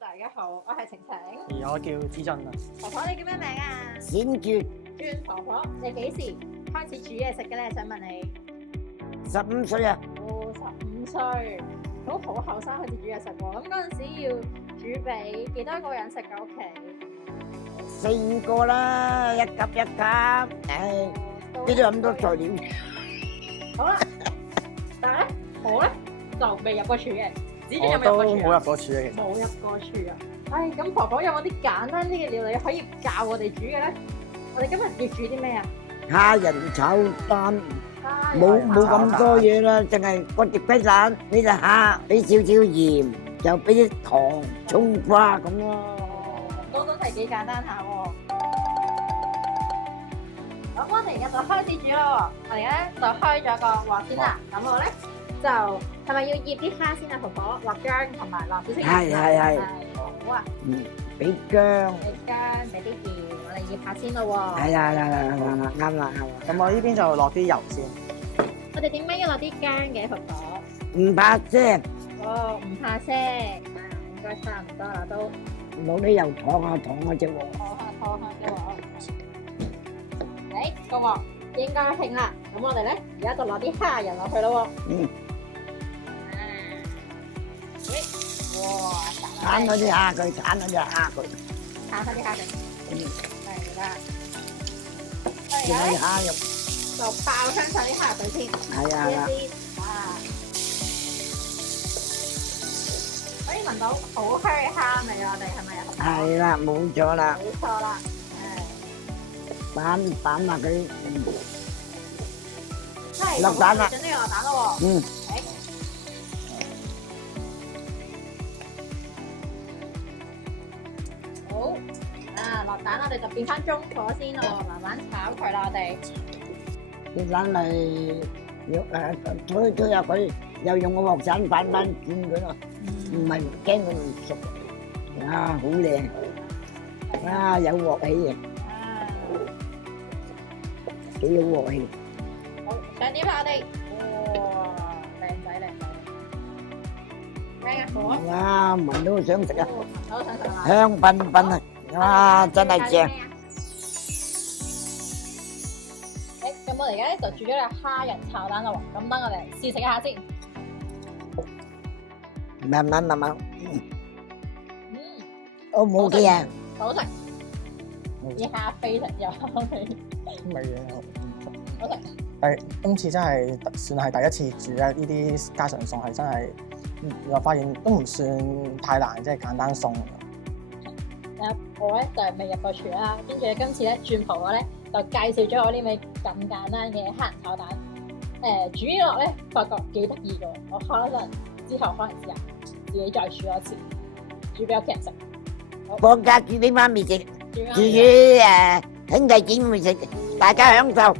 大家好，我係晴晴。而我叫子俊啊，婆婆你叫咩名啊？閃住轉婆婆，你幾時開始煮嘢食嘅咧？想問你。 15歲啊，哦，15歲，都好後生開始煮嘢食喎。咁嗰陣時要煮俾幾多個人食嘅屋企4、5個啦，一級一級，唉，邊度咁多材料？好啦，但係咧，我咧就未入過廚嘅。子俊有我冇入過廚啊？都冇入過廚嘅其實。冇入過廚啊！唉，咁婆婆有冇啲簡單啲嘅料理可以教我哋煮嘅咧？我哋今日要煮啲咩啊？蝦仁炒蛋，冇咁多嘢啦，淨係個碟雞蛋，呢隻蝦俾少少鹽，就俾啲糖、葱花咁咯。都係幾簡單下喎。咁我哋而家就開始煮咯。我哋咧就開咗個鑊先啦。咁我咧就係咪要醃啲蝦先啊？婆婆落薑同埋落少少鹽。係。好啊。俾薑。俾薑，俾啲鹽，我哋醃下先咯喎。係啱啦。咁我呢邊就落啲油先。我哋點解要落啲薑嘅，婆婆？唔怕腥，哦，唔怕腥。啊，應該差唔多啦都。攞啲油燙下啫喎。拖下啫喎。誒，個鑊應該興啦。咁我哋咧而家就落啲蝦仁落去咯喎。哇！鏟嗰啲蝦佢，鏟開啲蝦佢。係啦。仲有啲蝦肉。就爆香晒啲蝦佢先。係啊。哇！可以聞到好香嘅蝦味啊！我哋係咪啊？係啦，冇咗啦。冇錯啦。板落佢。係。落蛋啦。準備落蛋咯喎。好。啊，落蛋我哋就變翻中火先咯，慢慢炒佢啦，我哋。啲蛋咪推下佢，又用個鑊鏟反轉佢咯，唔係驚佢唔熟。啊，好靚！啊，有鑊氣啊！幾有鑊氣！好，上碟啦我哋。哇，靚仔。咩啊？好。哇，聞到想食啊！聞到想食啦。香噴噴啊！哇，真係正！咁我哋而家咧就煮咗個蝦仁炒蛋啦喎，咁等我哋試食一下先。慢慢。O 唔 OK啊？好食。啲蝦非常之好味。味嘢好食。係今次真係算係第一次煮咧，呢啲家常餸係真係，我發現都唔算太難，即係簡單餸。我咧就係未入過廚啦，跟住咧今次咧轉婆婆咧就介紹咗我呢味咁簡單嘅蝦仁炒蛋。煮起落咧發覺幾得意嘅，我可能之後可能試下自己再煮多次，煮俾屋企人食。放假煮俾媽咪食，煮兄弟姊妹食，大家享受。